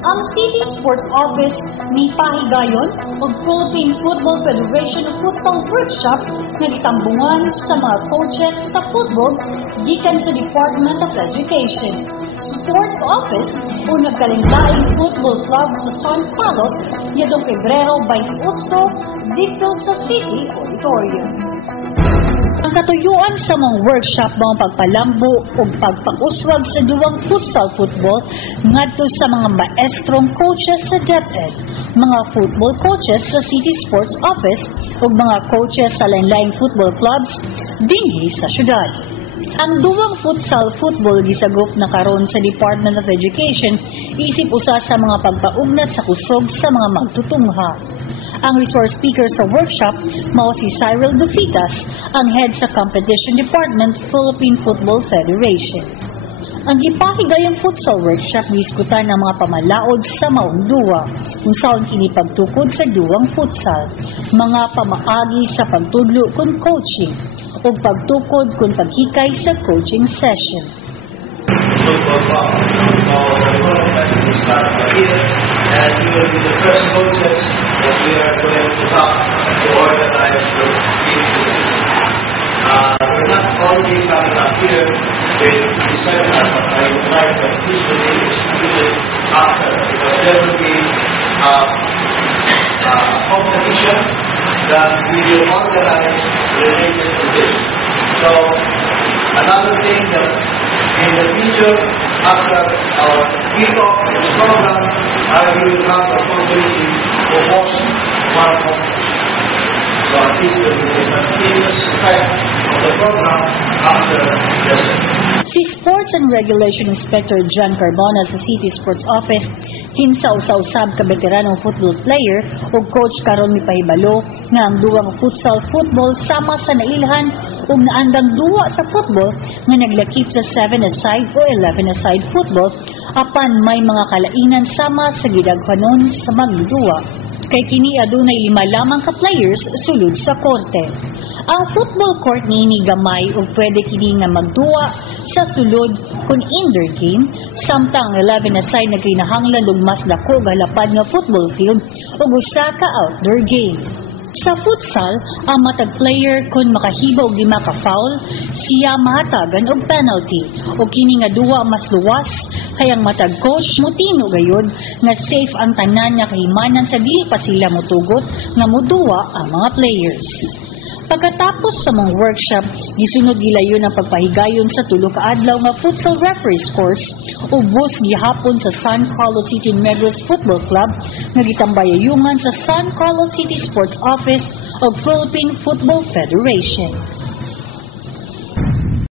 Ang City Sports Office ni pahigayon o Philippine Football Federation Futsal Workshop na gitambungan sa mga coaches sa football gikan sa Department of Education. Sports Office o nagkalinglaing football club sa San Carlos nitong Pebrero 28 dito sa City Auditorium. Ang katuyuan sa mga workshop mga pagpalambo o pagpakuswag sa duwang futsal football ngadto sa mga maestrong coaches sa DepEd, mga football coaches sa City Sports Office o mga coaches sa lain-laing football clubs dinhi sa syudad. Ang duwang futsal football gisagop na karon sa Department of Education isip usa sa mga pagpaugnat sa kusog sa mga magtutungha. Ang resource speaker sa workshop mao si Cyril Dufitas, ang head sa Competition Department, Philippine Football Federation. Ang gipahigayang futsal workshop diskutan ng mga pamalaod sa maong duwa, kung saan kini pagtukod sa duwang futsal, mga pamaagi sa pagtudlo kun coaching, o pagtukod kun paghikay sa coaching session. And we will be the first coaches that we are going to help to organize those games. We're not only coming up here with the seminar, but I would like to officially distribute it after, because there will be a competition that we will organize related to this. So, another thing that in the future, after our kickoff of this program, I will have the opportunity to host one competition. So at least there will be a continuous effect of the program after the session. Si Sports and Regulation Inspector John Carbona sa City Sports Office kinsa-usab ka veteranong football player o coach karon ni pahibalo nga ang duwang futsal football sama sa nailhan ug naandang duwa sa football nga naglakip sa 7-a-side o 11-a-side football apan may mga kalainan sama sa gidaghanon sa magduwa. Kay kini adunay 5 lamang ka players sulod sa korte. Ang football court niini gamay ug pwede kini nga magduwa sa sulod kun indoor game samtang 11-a-side na kinahanglan og mas dako galapad nga football field ug usa ka outdoor game. Sa futsal, ang matag player kun makahibaw og 5 ka foul, siya mahatagan og penalty. O kini nga duwa mas luwas, kay ang matag coach mutino gayud nga safe ang tanan nga kahimanan sa dili pa sila motugot nga moduwa ang mga players. Pagkatapos sa mga workshop, gisunod gilayon ang pagpahigayon sa 3 ka adlaw nga futsal referees course ubos gihapon sa San Carlos City Negros Football Club nga gitambayayungan sa San Carlos City Sports Office of Philippine Football Federation.